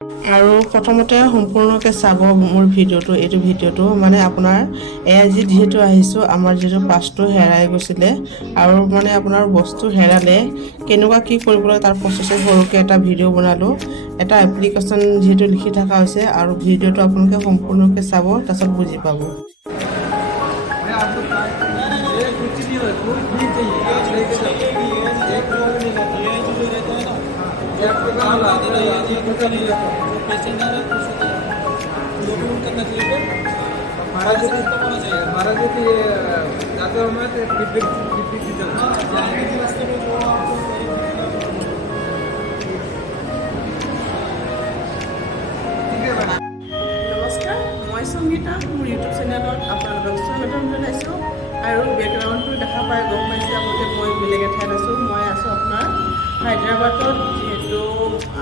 আৰু প্ৰথমতে সম্পূৰ্ণকৈ চাব মোৰ ভিডিঅ'টো। এইটো ভিডিঅ'টো মানে আপোনাৰ আজি যিহেতু আহিছোঁ, আমাৰ যিহেতু পাছটো হেৰাই গৈছিলে আৰু মানে আপোনাৰ বস্তু হেৰালে কেনেকুৱা কি কৰিবলৈ তাৰ প্ৰচেছত সৰুকৈ এটা ভিডিঅ' বনালোঁ। এটা এপ্লিকেশ্যন যিহেতু লিখি থকা হৈছে আৰু ভিডিঅ'টো আপোনালোকে সম্পূৰ্ণকৈ চাব, তাৰপিছত বুজি পাব। নমস্কাৰ, মই সংগীতা। মোৰ ইউটিউব চেনেলত আপোনালোকক স্বাগতম জনাইছোঁ। আৰু বেকগ্ৰাউণ্ডটো দেখা পাই গম পাইছে আপোনালোকে মই বেলেগ এঠাইত আছোঁ। মই আছোঁ আপোনাৰ হায়দৰাবাদত। যিহেতু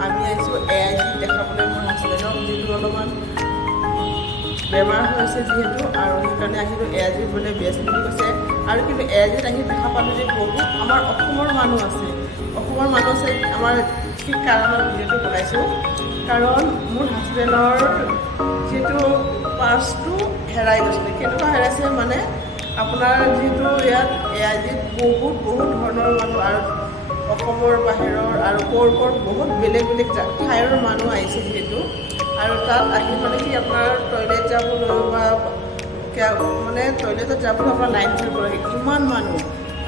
আমি আহিছোঁ AIG দেখাবলৈ মোৰ হাজবেণ্ডক, যিটো অলপমান বেমাৰ হৈছে যিহেতু, আৰু সেইকাৰণে আহিলোঁ। AIG বোলে বেষ্ট বুলি কৈছে। আৰু কিন্তু AIGত আহি দেখা পালোঁ যে বহুত আমাৰ অসমৰ মানুহ আছে। আমাৰ ঠিক কাৰণত ভিডিঅ'টো বনাইছোঁ। কাৰণ মোৰ হাজবেণ্ডৰ যিটো পাৰ্চটো হেৰাই গৈছিলে। কেনেকুৱা হেৰাইছে মানে আপোনাৰ যিটো ইয়াত AIGত বহুত ধৰণৰ মানুহ আৰু অসমৰ বাহিৰৰ আৰু ক'ৰ বহুত বেলেগ ঠাইৰ মানুহ আহিছে যিহেতু। আৰু তাত আহি মানে কি আপোনাৰ টয়লেট যাবলৈ বা মানে টয়লেটত যাবলৈ আপোনাৰ লাইন ধৰিব লাগে। ইমান মানুহ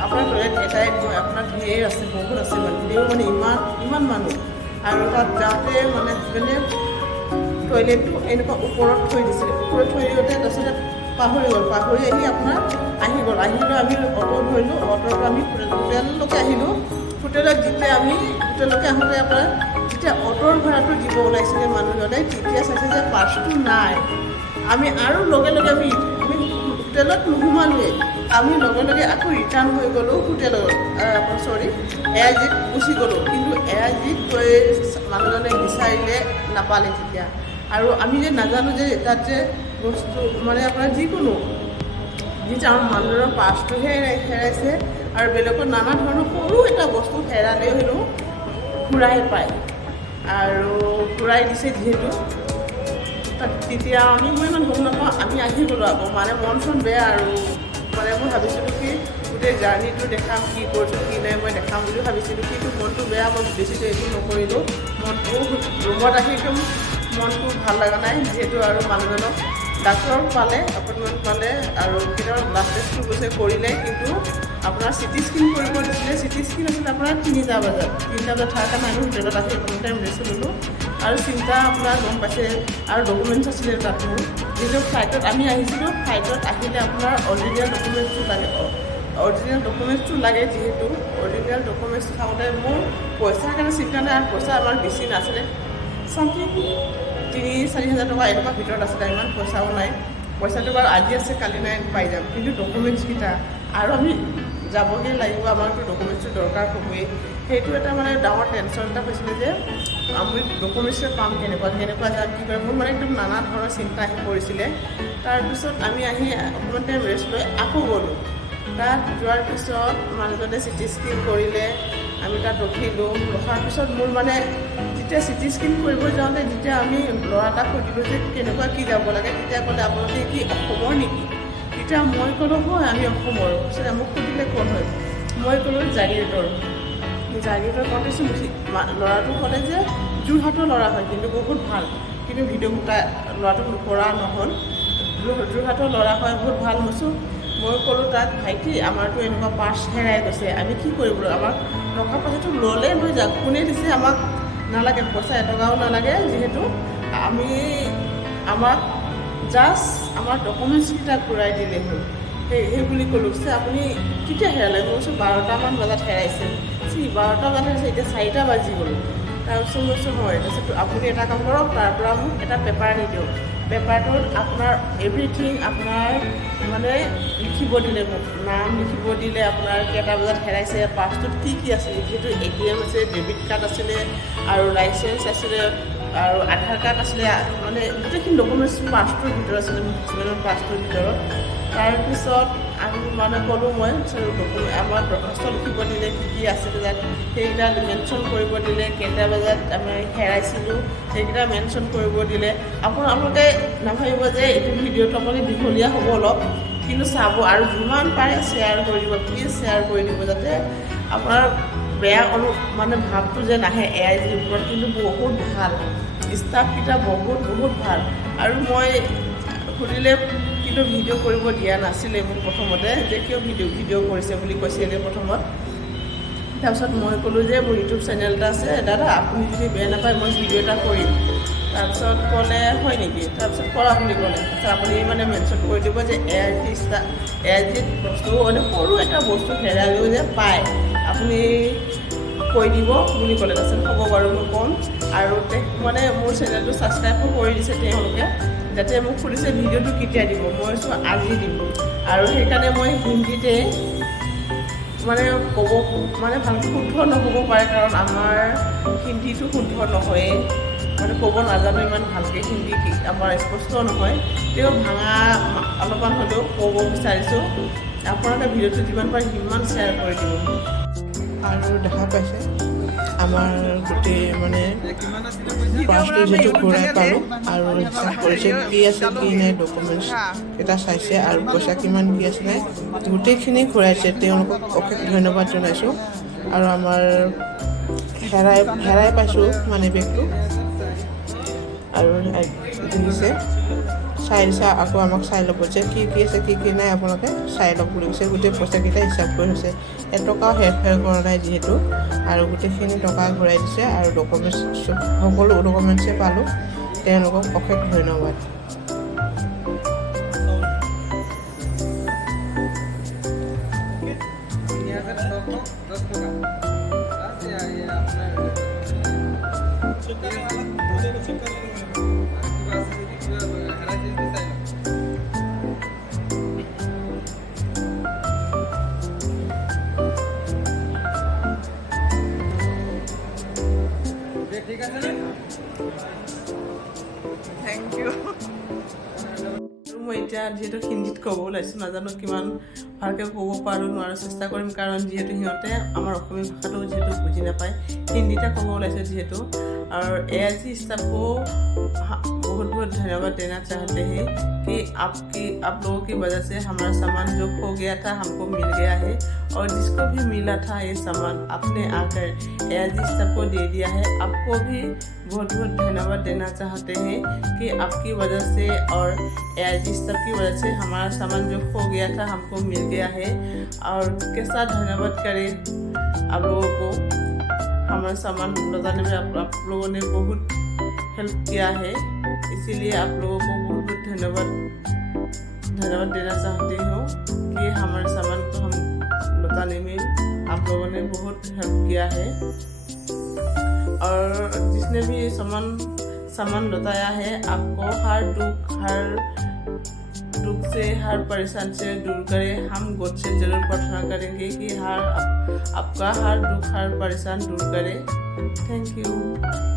আপোনাৰ টয়লেট এটাই নহয়, আপোনাৰ ঢেৰ আছে, বহুত আছে মানে। তেও মানে ইমান মানুহ। আৰু তাত যাওঁতে মানে হাজবেণ্ডে টয়লেটটো এনেকুৱা ওপৰত থৈ দিছিলে। ওপৰত থৈ দিওঁতে তাৰপিছতে পাহৰি আহি আপোনাৰ আহি লৈ আমি অ'টো ধৰিলোঁ। অ'টোৰ পৰা আমি হোটেললৈকে আহিলোঁ। হোটেললৈকে আহোঁতে আপোনাৰ যেতিয়া অ'টোৰ ভাড়াটো দিব ওলাইছিলে মানুহজনে, তেতিয়া চাইছে যে পাৰ্চটো নাই। আমি আৰু লগে আমি হোটেলত নোসোমালোৱে। আমি লগে আকৌ ৰিটাৰ্ণ হৈ গ'লোঁ হোটেলত, AIGত গুচি গ'লোঁ। কিন্তু AIGত গৈ মানুহজনে বিচাৰিলে নাপালে তেতিয়া। আৰু আমি যে নাজানো যে তাত যে বস্তু মানে আপোনাৰ যিকোনো আমাৰ মানুহজনৰ পাৰ্চটোহে হেৰাইছে। আৰু বেলেগত নানা ধৰণৰ সৰু এটা বস্তু হেৰালেও হেনো ঘূৰাই পায়, আৰু ঘূৰাই দিছে যিহেতু। তেতিয়া মই ইমান গম নাপাওঁ। আমি আহি গ'লোঁ আকৌ, মানে মন চন বেয়া। আৰু মানে মই ভাবিছিলোঁ কি গোটেই জাৰ্ণিটো দেখাম, কি কৰিছোঁ কি নাই মই দেখাম বুলি ভাবিছিলোঁ। কিন্তু মনটো বেয়া, মই বেছিটো একো নকৰিলোঁ। মনটো ৰুমত আহি একদম মনটো ভাল লগা নাই যিহেতু। আৰু মানুহজনক ডাক্তৰক পালে, এপইণ্টমেণ্ট পালে, আৰু কেতিয়াবা ব্লাড টেষ্টটো গৈছে কৰিলে। কিন্তু আপোনাৰ CT স্কেন কৰিব দিছিলে। CT স্কেন আছিলে আপোনাৰ 3টা বজাত থকাৰ কাৰণে আমি হোটেলত আহি অকণমান টাইম ৰেষ্ট ল'লোঁ। আৰু চিন্তা আপোনাৰ গম পাইছে। আৰু ডকুমেণ্টছ আছিলে তাত মোৰ, যিহেতু ফ্লাইটত আমি আহিছিলোঁ। ফ্লাইটত আহিলে আপোনাৰ অৰিজিনেল ডকুমেণ্টছটো লাগে যিহেতু। অৰিজিনেল ডকুমেণ্টছ থাকোঁতে মোৰ পইচাৰ কাৰণে চিন্তা নাই। আৰু পইচা আমাৰ বেছি নাছিলে, চামথিং 3-4 হাজাৰ টকা এনেকুৱা ভিতৰত আছিলে। ইমান পইচাও নাই। পইচাটো বাৰু আজি আছে কালি নাই পাই যাম, কিন্তু ডকুমেণ্টছকেইটা আৰু আমি যাবগৈ লাগিব, আমাৰতো ডকুমেণ্টছটো দৰকাৰ হ'বই। সেইটো এটা মানে ডাঙৰ টেনশ্যন এটা হৈছিলে যে আমি ডকুমেণ্টছটো পাম কেনেকুৱা যাম, কি কৰিম। মোৰ মানে একদম নানা ধৰণৰ চিন্তা আহি পৰিছিলে। তাৰপিছত আমি আহি অকণমান টাইম ৰেষ্ট লৈ আকৌ গ'লোঁ। তাত যোৱাৰ পিছত মানুহজনে CT স্কেন কৰিলে। আমি তাত ৰখিলোঁ। ৰখাৰ পিছত মোৰ মানে যেতিয়া CT স্কেন কৰিব যাওঁতে যেতিয়া আমি ল'ৰা এটাক সুধিলোঁ যে কেনেকুৱা কি যাব লাগে, তেতিয়া ক'লে আপোনালোকে কি অসমৰ নেকি? তেতিয়া মই ক'লোঁ হয় আমি অসমৰ। পিছত মোক সুধিলে ক'ত হয়, মই ক'লোঁ জাগিৰোডৰ কওঁতেচোন ল'ৰাটো ক'লে যে যোৰহাটৰ ল'ৰা হয়, কিন্তু বহুত ভাল। কিন্তু ভিডিঅ' ল'ৰাটোক কৰা নহ'ল। যোৰহাটৰ ল'ৰা হয়, বহুত ভাল। মই ক'লোঁ তাত ভাইটি আমাৰতো এনেকুৱা পাৰ্চ হেৰাই গৈছে, আমি কি কৰিব লাগিব? আমাক টকা পইচাটো ল'লে লৈ যাওক, কোনে দিছে আমাক নালাগে, পইচা এটকাও নালাগে। যিহেতু আমাক জাষ্ট আমাৰ ডকুমেণ্টছকেইটা ঘূৰাই দিলে হ'ল, সেই বুলি ক'লোঁ। আপুনি কেতিয়া হেৰালে? মই কৈছোঁ 12টামান বজাত হেৰাইছে। 12টা বজাত হেৰাইছে, এতিয়া 4টা বাজি গ'ল। তাৰপিছত মই কৈছোঁ হয়। তাৰপিছত আপুনি এটা কাম কৰক, তাৰপৰা মোক এটা পেপাৰ আনি দিয়ক। পেপাৰটোত আপোনাৰ এভৰিথিং আপোনাৰ মানে লিখিব দিলে, মোক নাম লিখিব দিলে, আপোনাৰ কেইটা বজাত হেৰাইছে, পাৰ্চটোত কি আছিলে। যিহেতু ATM আছে, ডেবিট কাৰ্ড আছিলে, আৰু লাইচেঞ্চ আছিলে, আৰু আধাৰ কাৰ্ড আছিলে। মানে গোটেইখিনি ডকুমেণ্টছ পাৰ্চটোৰ ভিতৰত আছিলে, মোৰ হাজবেণ্ডৰ পাৰ্চটোৰ ভিতৰত। তাৰপিছত আমি মানে ক'লোঁ মই আমাৰ দৰখাস্ত লিখিব দিলে কি আছিলে তাত সেইকেইটা মেনশ্যন কৰিব দিলে, কেইটা বজাত আমি হেৰাইছিলোঁ সেইকেইটা মেনশ্যন কৰিব দিলে। আপোনালোকে নাভাবিব যে এইটো ভিডিঅ'টো আপুনি দীঘলীয়া হ'ব অলপ, কিন্তু চাব আৰু যিমান পাৰে শ্বেয়াৰ কৰি দিব, প্লিজ শ্বেয়াৰ কৰি দিব, যাতে আপোনাৰ বেয়া মানে ভাৱটো যে নাহে AIGৰ ওপৰত। কিন্তু বহুত ভাল, ষ্টাফকেইটা বহুত ভাল। আৰু মই সুধিলে কিন্তু ভিডিঅ' কৰিব দিয়া নাছিলে মোক প্ৰথমতে, যে কিয় ভিডিঅ' কৰিছে বুলি কৈছিলে প্ৰথমত। তাৰপিছত মই ক'লোঁ যে মোৰ ইউটিউব চেনেল এটা আছে দাদা, আপুনি যদি বেয়া নাপায় মই ভিডিঅ' এটা কৰিম। তাৰপিছত ক'লে হয় নেকি, তাৰপিছত কৰা বুলি ক'লে। তাৰপিছত আপুনি মানে মেনশ্যন কৰি দিব যে AIGত বস্তু মানে সৰু এটা বস্তু হেৰালেও যে পায়, আপুনি কৈ দিব বুলি ক'লে। তাৰপিছত হ'ব বাৰু মই ক'ম। আৰু মানে মোৰ চেনেলটো ছাবস্ক্ৰাইবো কৰি দিছে তেওঁলোকে, যাতে মোক সুধিছে ভিডিঅ'টো কেতিয়া দিব, মই কৈছোঁ আজি দিম। আৰু সেইকাৰণে মই হিন্দীতে মানে ক'ব মানে ভালকৈ শুদ্ধ নহ'ব পাৰে, কাৰণ আমাৰ হিন্দীটো শুদ্ধ নহয়েই, মানে ক'ব নাজানো ইমান ভালকৈ হিন্দী আমাৰ স্পষ্ট নহয়। তেওঁ ভাঙা অলপমান হ'লেও ক'ব বিচাৰিছোঁ। আপোনালোকে ভিডিঅ'টো যিমান পাৰে সিমান শ্বেয়াৰ কৰি দিব। আৰু দেখা পাইছে আমাৰ গোটেই মানে পাৰ্চটো যিহেতু ঘূৰাই পালোঁ, আৰু হিচাপ কৰিছে কি আছে কি নাই, ডকুমেণ্টছ এটা চাইছে আৰু পইচা কিমান কি আছিলে গোটেইখিনি ঘূৰাইছে। তেওঁলোকক অশেষ ধন্যবাদ জনাইছোঁ। আৰু আমাৰ হেৰাই পাইছোঁ মানি বেগটো, আৰু দিছে চাই আকৌ আমাক চাই ল'ব যে কি আছে কি নাই, আপোনালোকে চাই লওক বুলি কৈছে। গোটেই পইচাকেইটা হিচাপ কৰি হৈছে, এটকাও হেৰফেৰ কৰা নাই যিহেতু, আৰু গোটেইখিনি টকা ঘূৰাই দিছে। আৰু ডকুমেণ্টছ সকলো ডকুমেণ্টছে পালোঁ। তেওঁলোকক অশেষ ধন্যবাদ। ঠিক আছে নে? Thank you. মই এতিয়া যিহেতু হিন্দীত ক'ব ওলাইছোঁ, নাজানো কিমান ভালকৈ ক'ব পাৰোঁ নোৱাৰোঁ, চেষ্টা কৰিম। কাৰণ যিহেতু সিহঁতে আমাৰ অসমীয়া ভাষাটো যিহেতু বুজি নাপায়, হিন্দীতে ক'ব ওলাইছোঁ যিহেতু। और AIG स्टाफ को बहुत बहुत धन्यवाद देना चाहते हैं कि आप लोगों की वजह से हमारा सामान जो खो गया था हमको मिल गया है, और जिसको भी मिला था ये सामान आपने आकर AIG स्टाफ को दे दिया है। आपको भी बहुत बहुत धन्यवाद देना चाहते हैं कि आपकी वजह से और AIG स्टाफ की वजह से हमारा सामान जो खो गया था हमको मिल गया है। और कैसा धन्यवाद करें आप लोगों को, हमारा सामान लौटाने में आप लोगों ने बहुत हेल्प किया है, इसीलिए आप लोगों को बहुत बहुत धन्यवाद देना चाहती हूँ कि हमारे सामान को हम लौटाने में आप लोगों ने बहुत हेल्प किया है। और जिसने भी सामान लौटाया है, आपको हर दुख से हर परेशान से दूर करे। हम गॉड से जरूर प्रार्थना करेंगे कि आपका हर दुख हर परेशान दूर करे। Thank you.